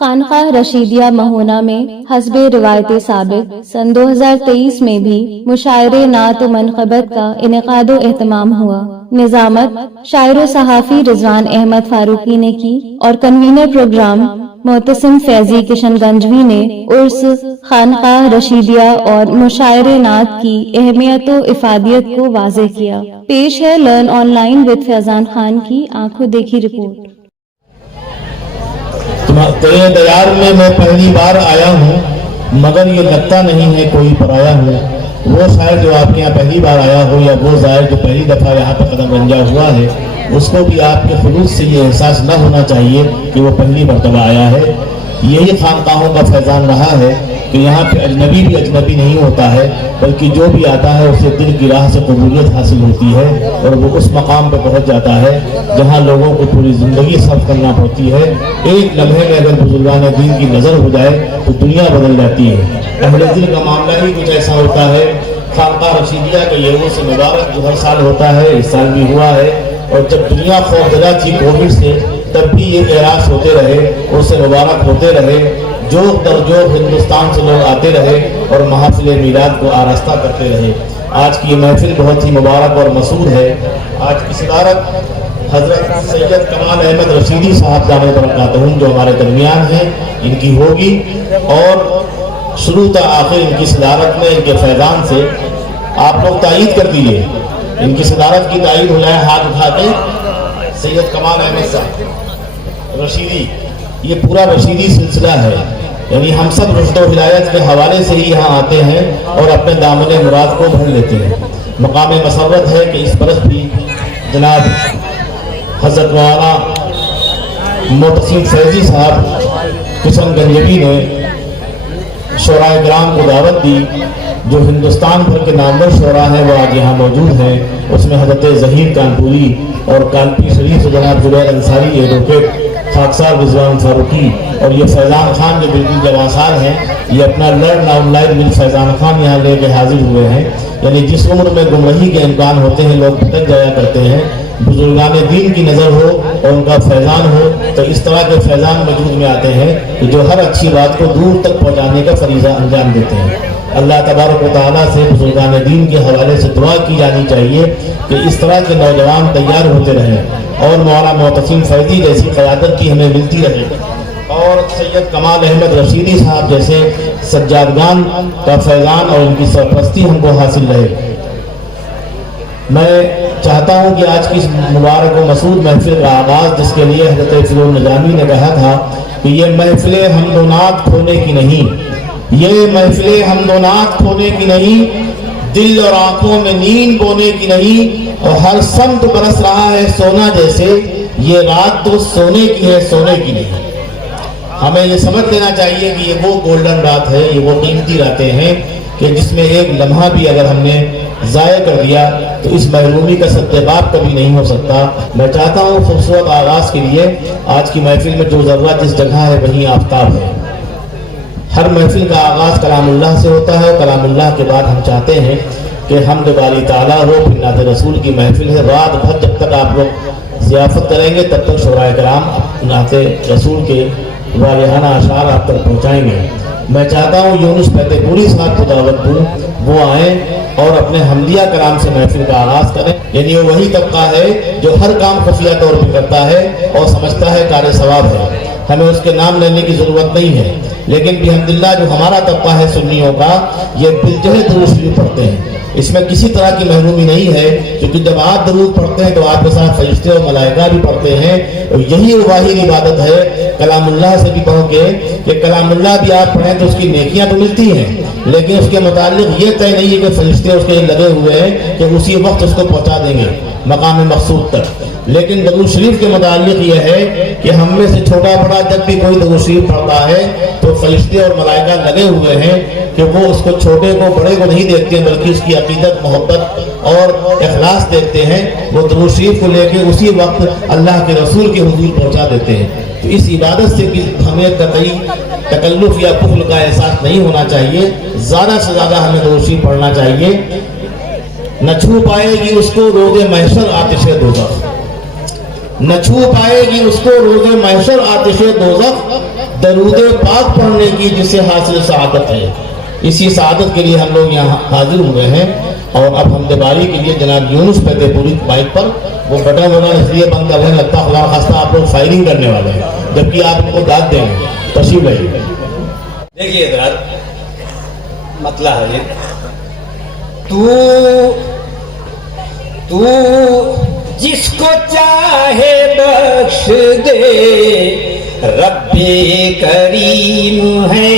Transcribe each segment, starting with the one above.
خانقاہ رشیدیہ مہونا میں حسب روایت ثابت سن 2023 میں بھی مشاعرے نعت و منقبت کا انعقاد و اہتمام ہوا۔ نظامت شاعر و صحافی رضوان احمد فاروقی نے کی اور convener programme Mutasim Faizi Kishan Ganjavi نے عرس خانقاہ رشیدیہ اور مشاعرے نعت کی اہمیت و افادیت کو واضح کیا۔ پیش ہے لرن آن لائن ود فیضان خان کی آنکھوں دیکھی رپورٹ۔ تیرے دیار میں پہلی بار آیا ہوں، مگر یہ لگتا نہیں ہے کوئی پرایا ہوں۔ وہ شاعر جو آپ کے یہاں پہلی بار آیا ہو یا وہ زائر جو پہلی دفعہ یہاں پر قدم رنجا ہوا ہے، اس کو بھی آپ کے خلوص سے یہ احساس نہ ہونا چاہیے کہ وہ پہلی مرتبہ آیا ہے۔ یہی خانقاہوں کا فیضان رہا ہے کہ یہاں پہ اجنبی بھی اجنبی نہیں ہوتا ہے، بلکہ جو بھی آتا ہے اسے دل کی راہ سے قبولیت حاصل ہوتی ہے اور وہ اس مقام پہ پہنچ جاتا ہے جہاں لوگوں کو پوری زندگی صرف کرنا پڑتی ہے۔ ایک لمحے میں اگر بزرگان دین کی نظر ہو جائے تو دنیا بدل جاتی ہے۔ اہل دل کا معاملہ ہی کچھ ایسا ہوتا ہے۔ خانقاہ رشیدیہ کا یہ عرس مبارک جو ہر سال ہوتا ہے، اس سال بھی ہوا ہے، اور جب دنیا خوفزدہ تھی کووڈ سے تب بھی یہ اعراض ہوتے رہے، عرس مبارک ہوتے رہے، جو در جو ہندوستان سے لوگ آتے رہے اور محافل میلاد کو آراستہ کرتے رہے۔ آج کی یہ محفل بہت ہی مبارک اور مسعود ہے۔ آج کی صدارت حضرت سید کمال احمد رشیدی صاحب دامت برکاتہم جو ہمارے درمیان ہیں ان کی ہوگی، اور شروع تا آخر ان کی صدارت میں ان کے فیضان سے آپ لوگ تائید کر دیجئے، ان کی صدارت کی تائید ہو جائے ہاتھ اٹھا کے۔ سید کمال احمد صاحب رشیدی، یہ پورا رشیدی سلسلہ ہے، یعنی ہم سب رشد و ہدایت کے حوالے سے ہی یہاں آتے ہیں اور اپنے دامن مراد کو بھر لیتے ہیں۔ مقام مسرت ہے کہ اس برس بھی جناب حضرت مولانا معتصم فیضی صاحب کشن گنجوی نے شعراء کرام کو دعوت دی، جو ہندوستان بھر کے نامور شعراء ہیں وہ آج یہاں موجود ہیں۔ اس میں حضرت ظہیر کانپوری اور کانپی شریف سے جناب زبیر انصاری، ایڈوکیٹ خاکسار رضوان فاروقی، اور یہ فیضان خان جو بالکل جوانسار ہیں، یہ اپنا لرن آن لائن ود فیضان خان یہاں لے کے حاضر ہوئے ہیں۔ یعنی جس عمر میں گمراہی کے امکان ہوتے ہیں لوگ بھٹک جایا کرتے ہیں، بزرگان دین کی نظر ہو اور ان کا فیضان ہو تو اس طرح کے فیضان وجود میں آتے ہیں کہ جو ہر اچھی بات کو دور تک پہنچانے کا فریضہ انجام دیتے ہیں۔ اللہ تبارک و تعالیٰ سے بزرگان دین کے حوالے سے دعا کی جانی چاہیے کہ اس طرح کے نوجوان تیار ہوتے رہیں اور مولانا معتصم فیضی جیسی قیادت کی ہمیں ملتی رہے، اور سید کمال احمد رشیدی صاحب جیسے سجادگان کا فیضان اور ان کی سرپرستی ہم کو حاصل رہے۔ میں چاہتا ہوں کہ آج کی اس مبارک و مسعود محفل کا آغاز، جس کے لیے حضرت فضل نجامی نے کہا تھا کہ یہ محفل حمد و نعت کھونے کی نہیں، یہ محفل حمد و نعت کھونے کی نہیں، دل اور آنکھوں میں نیند بونے کی نہیں، اور ہر سمت برس رہا ہے سونا جیسے، یہ رات تو سونے کی ہے سونے کی نہیں۔ ہمیں یہ سمجھ لینا چاہیے کہ یہ وہ گولڈن رات ہے، یہ وہ قیمتی راتیں ہیں کہ جس میں ایک لمحہ بھی اگر ہم نے ضائع کر دیا تو اس محرومی کا سدباب کبھی نہیں ہو سکتا۔ میں چاہتا ہوں خوبصورت آغاز کے لیے آج کی محفل میں جو ضرورت جس جگہ ہے وہیں آفتاب ہے۔ ہر محفل کا آغاز کلام اللہ سے ہوتا ہے، کلام اللہ کے بعد ہم چاہتے ہیں کہ حمد باری تعالیٰ ہو، پھر نعت رسول کی محفل ہے۔ رات بھر جب تک آپ لوگ ضیافت کریں گے تب تک شعراء کرام نعت رسول کے والہانہ اشعار آپ تک پہنچائیں گے۔ میں چاہتا ہوں یونس پیتے پوری صاحب کو دعوت دوں، وہ آئیں اور اپنے حمدیہ کرام سے محفل کا آغاز کریں۔ یعنی وہ وہی طبقہ ہے جو ہر کام خفیہ طور پہ کرتا ہے اور سمجھتا ہے کار ثواب ہے، ہمیں اس کے نام لینے کی ضرورت نہیں ہے، لیکن بحمداللہ جو ہمارا طبقہ ہے سنیوں کا، یہ بالجہد درود شریف پڑھتے ہیں۔ اس میں کسی طرح کی محرومی نہیں ہے، کیونکہ جب آپ درود پڑھتے ہیں تو آپ کے ساتھ فرشتے اور ملائکہ بھی پڑھتے ہیں، اور یہی واحد عبادت ہے کلام اللہ سے بھی پڑھو کے کہ کلام اللہ بھی آپ پڑھیں تو اس کی نیکیاں تو ملتی ہیں، لیکن اس کے متعلق یہ طے نہیں ہے کہ فرشتے اس کے لگے ہوئے ہیں کہ اسی وقت اس کو پہنچا دیں گے مقام مقصود تک۔ لیکن درود شریف کے متعلق یہ ہے کہ ہم میں سے چھوٹا بڑا جب بھی کوئی درود شریف پڑھتا ہے تو فرشتے اور ملائکہ لگے ہوئے ہیں کہ وہ اس کو چھوٹے کو بڑے کو نہیں دیکھتے بلکہ اس کی عقیدت محبت اور اخلاص دیکھتے ہیں، وہ درود شریف کو لے کے اسی وقت اللہ کے رسول کے حضور پہنچا دیتے ہیں۔ تو اس عبادت سے ہمیں قطعی تکلف یا بخل کا احساس نہیں ہونا چاہیے، زیادہ سے زیادہ ہمیں درود شریف پڑھنا چاہیے۔ نہ چھو پائے گی اس کو روز محشر آتش دوزخ، نہ چھو پائے گی اس کو روز محشر آتش دوزخ درود پاک پڑھنے کی جسے حاصل سعادت ہے. اسی سعادت کے لیے ہم لوگ یہاں حاضر ہوئے ہیں. اور اب حمد باری کے لیے جناب یونس پہتے پوری مائک پر وہ بٹن بٹن اس لیے بند کر رہے ہیں لگتا خدا خاصہ آپ لوگ فائرنگ کرنے والے ہیں جبکہ آپ ان کو داد دیں گے. تشریف لائیے. دیکھیے حضرات مسئلہ ہے تو جس کو چاہے بخش دے رب کریم ہے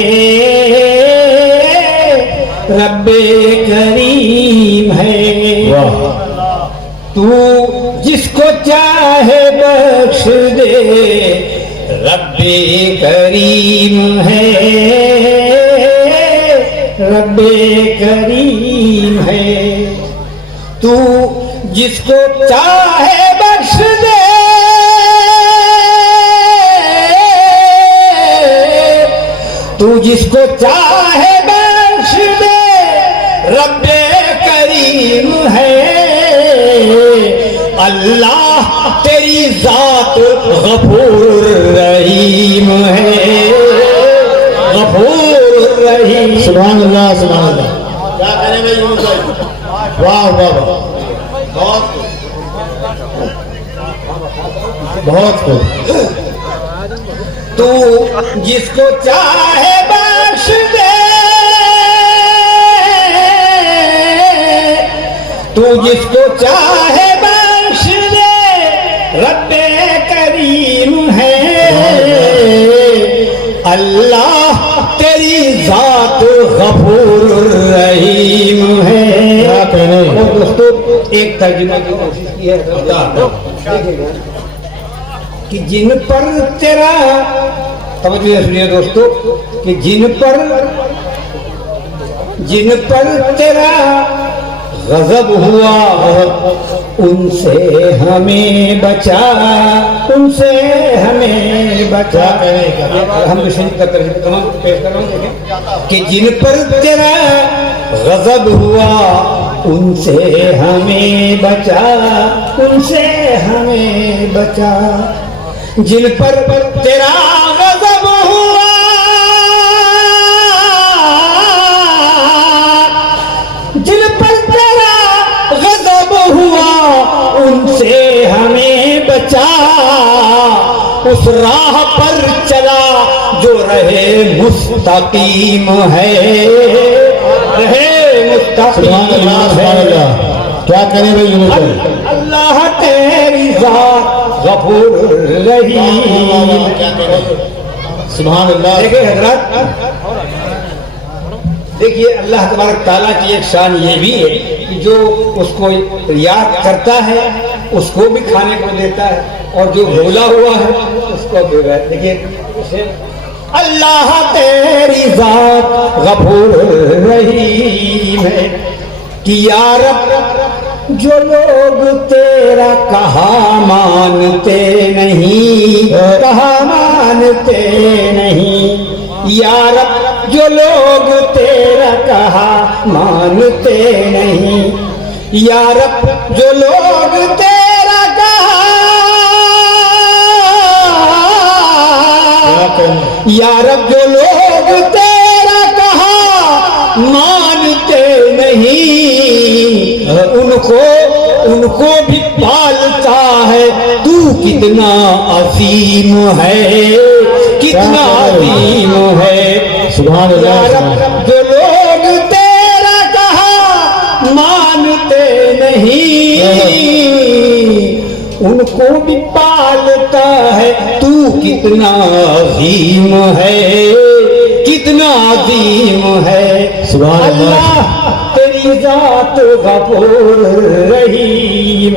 رب کریم ہے. تو جس کو چاہے بخش دے رب کریم ہے رب کریم ہے. تو جس کو چاہے بخش دے تو جس کو چاہے بخش دے رب کریم ہے. اللہ تیری ذات غفور رحیم ہے غفور رحیم. سبحان اللہ سبحان اللہ. کیا کریں بھائی یونس بھائی. واہ واہ واہ. بہت خوب. تو جس کو چاہے بخش دے تو جس کو چاہے بخش دے رب کریم ہے. اللہ تیری ذات غفور رحیم ہے. اور دوستو ایک ترجمہ کی کوشش کی ہے کہ جن پر تیرا توجہ سنیے دوستو کہ جن پر تیرا غضب ہوا ان سے ہمیں بچا ان سے ہمیں بچا. ہم شریف کا ترجمہ تمام پیش کر رہا ہوں دیکھیں کہ جن پر تیرا غضب ہوا ان سے ہمیں بچا ان سے ہمیں بچا. جن پر تیرا غضب ہوا جن پر تیرا غضب ہوا ان سے ہمیں بچا. اس راہ پر چلا جو رہے مستقیم ہے رہے مستقیم ہے. کیا کریں بھائی یونس بھائی. اللہ تیری ذات غفور رحیم. سبحان اللہ. دیکھیں حضرات دیکھیے اللہ تبارک تعالیٰ کی ایک شان یہ بھی ہے کہ جو اس کو یاد کرتا ہے اس کو بھی کھانے کو دیتا ہے اور جو بھولا ہوا ہے اس کو دے رہا ہے. دیکھیے اللہ تیری ذات غفور رحیم ہے کہ یا رب جو لوگ تیرا کہا مانتے نہیں کہا مانتے نہیں. یا رب جو لوگ تیرا کہا مانتے نہیں. یا رب جو لوگ تیرا کہا یا رب جو لوگ تیرا کہا مانتے نہیں ان کو بھی پالتا ہے. تو کتنا عظیم ہے کتنا عظیم ہے. سبحان یا اللہ. رب جو لوگ تیرا کہا مانتے نہیں ان کو بھی پالتا ہے. تو کتنا عظیم ہے کتنا عظیم ہے. سبحان اللہ. اللہ تیری ذات غفور رحیم.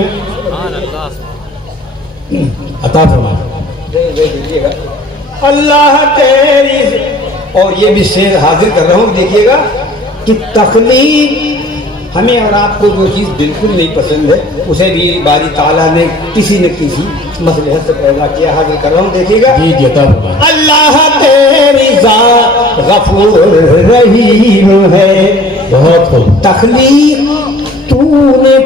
عطا فرمائے. اللہ تیری اور یہ بھی شعر حاضر کر رہا ہوں دیکھیے گا کہ تخلیق ہمیں اور آپ کو جو چیز بالکل نہیں پسند ہے اسے بھی باری تعالیٰ نے کسی نہ کسی مصلحت سے پیدا کیا. حاضر کر رہا ہوں دیکھیے گا. جی عطا فرمائے. اللہ تیری ذات غفور رحیم ہے. بہت خوب. تخلیق تو نے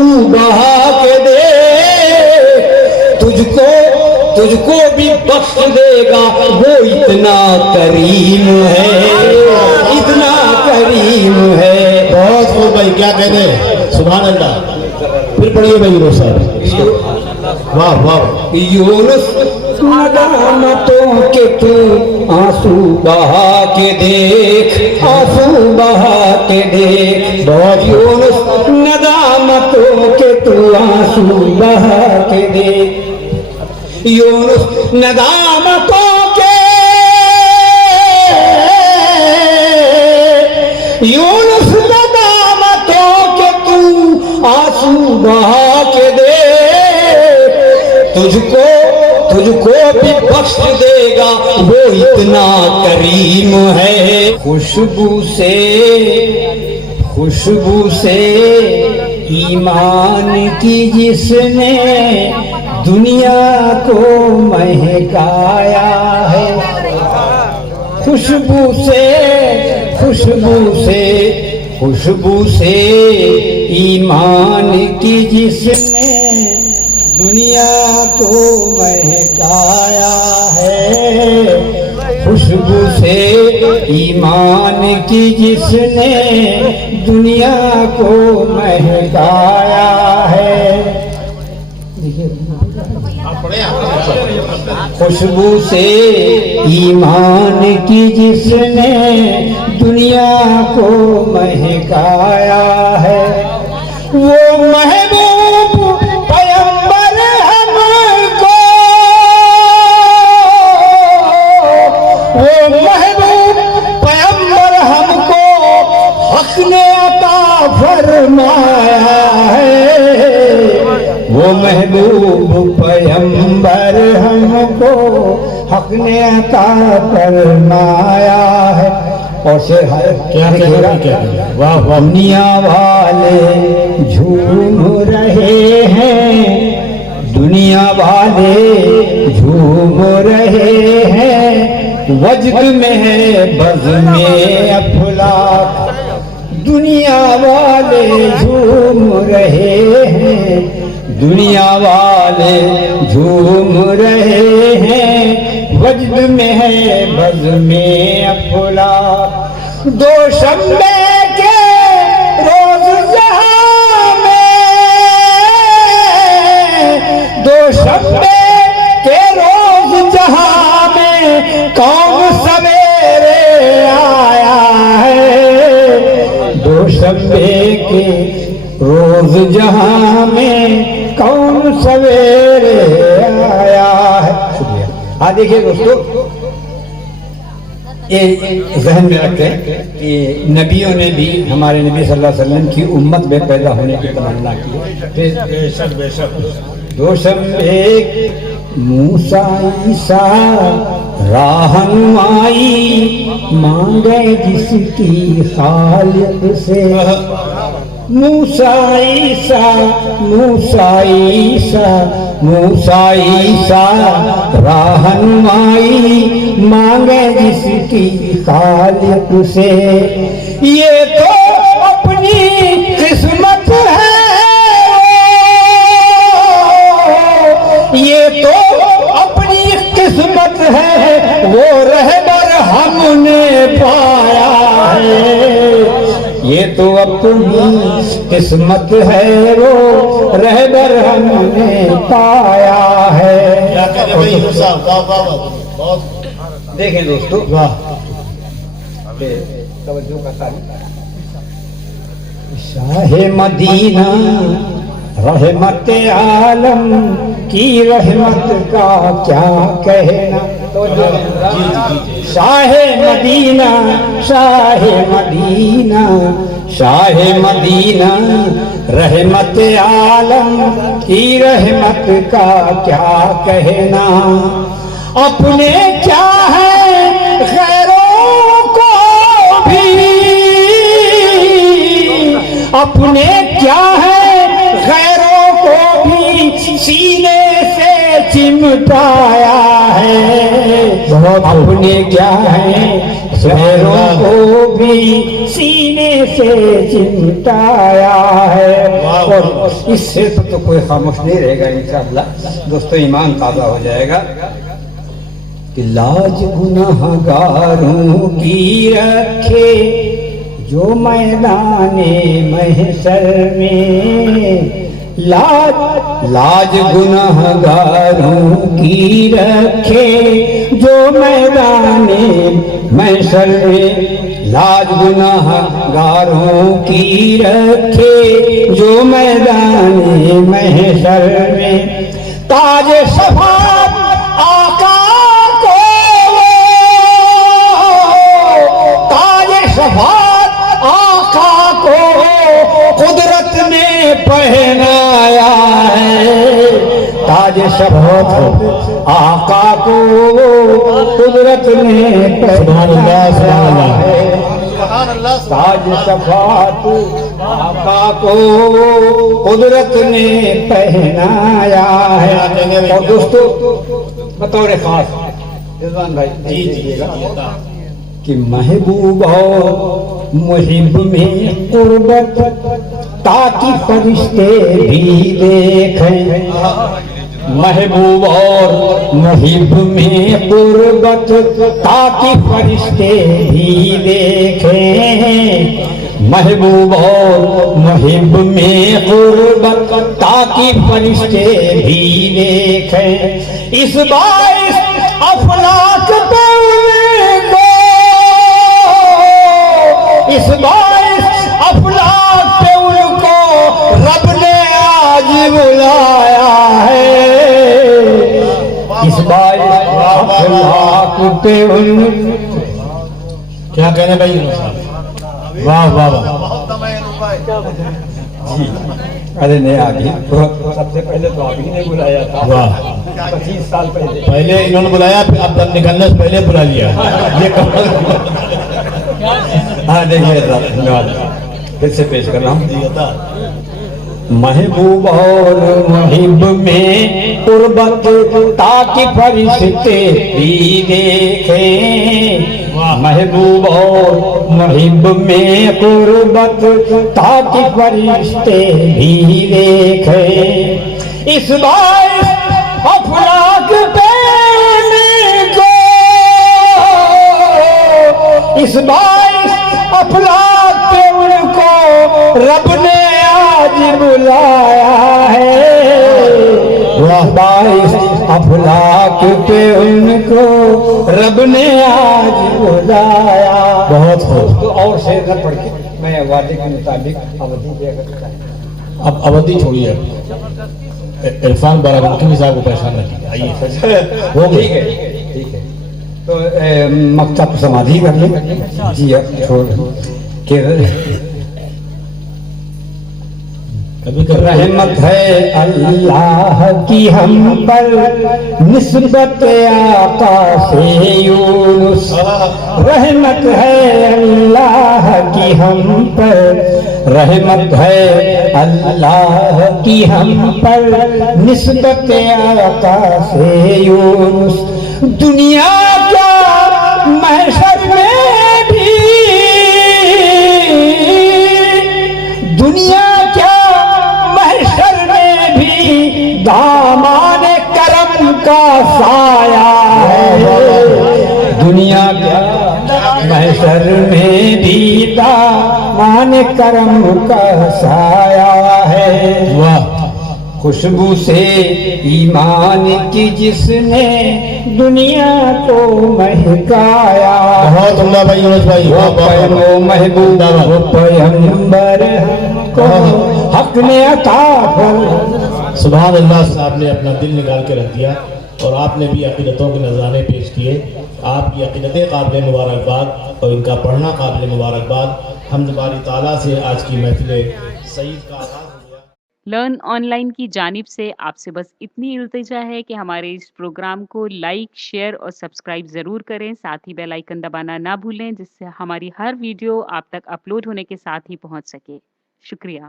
آنسو بہا کے دے، تجھ کو بھی بخش دے گا، وہ اتنا کریم ہے، اتنا کریم ہے۔ بہت خوب بھائی، کیا کہتے ہیں، سبحان اللہ۔ پھر پڑھیے بھائی روز صاحب، واہ واہ۔ یونس ندامتوں کے تو آنسو بہا کے دیکھ، آنسو بہا کے دیکھ، یونس ندامتوں کے تو آنسو بہا کے دیکھ، یونس ندامتوں کے، یونس ندامتوں کے تو آنسو بہا کے دے، تجھ کو بھی بخش دے گا، وہ اتنا کریم ہے۔ خوشبو سے ایمان کی جس نے دنیا کو مہکایا ہے، خوشبو سے ایمان کی جس نے دنیا کو مہکایا ہے، خوشبو سے ایمان کی جس نے دنیا کو مہکایا ہے، خوشبو سے ایمان کی جس نے دنیا کو مہکایا ہے، وہ محبوب پیغمبر ہم کو، وہ محبوب پیغمبر ہم کو حق نے عطا فرمایا ہے، وہ محبوب پیغمبر ہم کو حق نے عطا فرمایا ہے۔ اور شعر ہے، کیا واہ واہ۔ دنیا والے جھوم رہے ہیں، دنیا والے جھوم رہے ہیں، وجد میں ہے بزم افلاک، دنیا والے جھوم رہے ہیں، دنیا والے جھوم رہے ہیں، وجد میں ہے بزم افلاک، دوشنبے کے روز جہاں میں، دوشنبے کے روز جہاں میں کون سویرے آیا ہے، دوشنبے کے روز جہاں میں کون سویرے آیا ہے۔ شکریہ۔ دیکھیے دوستو، یہ ذہن میں رکھیں کہ نبیوں نے بھی ہمارے نبی صلی اللہ علیہ وسلم کی امت میں پیدا ہونے کی تمنا کی۔ دوشنبے موسیٰ عیسیٰ راہنمائی مانگے جس کی خالق سے، موسیٰ عیسیٰ راہنمائی مانگے جس کی خالق سے، یہ تو اپنی قسمت ہے، یہ تو اپنی قسمت ہے، وہ رہبر ہم نے پایا ہے، یہ تو اپنی قسمت ہے، وہ رہبر ہم نے پایا ہے۔ دیکھیں دوستو، توجہ کا تعلق، شاہ مدینہ رحمت عالم کی رحمت کا کیا کہنا، شاہ مدینہ، شاہ مدینہ، شاہ مدینہ رحمت عالم کی رحمت کا کیا کہنا، اپنے کیا ہے غیروں کو بھی، اپنے کیا ہے غیروں کو بھی سینے سے چمٹایا ہے، اپنے کیا ہے غیروں کو بھی سینے سے چمٹایا ہے، اور اس سے تو کوئی خاموش نہیں رہے گا انشاءاللہ دوستو، ایمان تازہ ہو جائے گا کہ لاج گناہ گاروں کی رکھے جو میدان محشر میں، لاج گناہ گاروں کی رکھے جو میدان محشر میں، لاج گناہ گاروں کی رکھے جو میدان محشر میں، تاج شفاعت آقا کو، تاج شفاعت آقا کو قدرت نے پہنایا ہے، تاج شفاعت آقا کو قدرت نے پہنایا ہے، تاج شفاعت آقا کو قدرت نے پہنایا ہے۔ اور دوستو بطور خاص رضوان بھائی دیجیے گا کہ محبوب اور محب میں قربت تاکہ فرشتے بھی دیکھیں، محبوب اور محب میں قربت تاکہ فرشتے بھی دیکھیں، محبوب اور محب میں قربت تاکہ فرشتے بھی دیکھیں، اس باعث افلاک پہ ان کو، اس باعث افلاک پہ ان کو رب نے آج بلایا ہے، اس باعث افلاک پہ ان، کیا کہنے بھائی یونس صاحب، واہ واہ واہ، جی ارے نہیں آگے سب سے پہلے تو آپ ہی نے بلایا تھا، واہ 25 سال پہلے، پہلے انہوں نے بلایا پھر اب نکلنے سے پہلے بلا لیا، یہ ہاں دیکھیے پھر سے پیش کر رہا ہوں، محبوب اور محب میں قربت تاکہ فرشتے بھی دیکھیں، محبوب اور محب میں قربت تاکہ فرشتے بھی دیکھیں، اس باعث افلاک پہ ان کو، اس باعث افلاک پہ ان کو رب نے آج بلایا ہے، باعث افلاک پہ ان کو رب نے آج بلایا۔ بہت خوب، تو اور شعر نہ پڑھ کے میں وعدے کے مطابق اودھی دے کر اب اودھی چھوڑیے، عرفان بارہ صاحب کو پریشان نہ کیجیے، آئیے وہ ٹھیک ہے ٹھیک ہے، تو مکتب سمادھی کر لیں، جی اب چھوڑ کہ رحمت ہے اللہ کی ہم پر نسبت آقا سے یونس، رحمت ہے اللہ کی ہم پر، رحمت ہے اللہ کی ہم پر نسبت آقا سے یونس، دنیا کیا محشر میں بھی، دنیا کیا محشر میں بھی دامان کرم کا سایہ ہے، دنیا کیا محشر میں بھی دامان کرم کا سایہ ہے، واہ خوشبو سے ایمان کی جس نے دنیا کو مہکایا، بہت عمدہ بھائی یونس بھائی، وہ محبوب وہ پیغمبر کو حق نے عطا فرمایا، سبحان اللہ، صاحب نے اپنا دل نکال کے رکھ دیا اور آپ نے بھی عقیدتوں کے نذرانے پیش کیے، آپ کی عقیدتیں قابل مبارکباد اور ان کا پڑھنا قابل مبارکباد، حمد باری تعالیٰ سے آج کی محفل سعید کا آغاز ہو گیا۔ لرن آن لائن کی جانب سے آپ سے بس اتنی التجا ہے کہ ہمارے اس پروگرام کو لائک، شیئر اور سبسکرائب ضرور کریں، ساتھ ہی بیل آئیکن دبانا نہ بھولیں جس سے ہماری ہر ویڈیو آپ تک اپلوڈ ہونے کے ساتھ ہی پہنچ سکے۔ شکریہ۔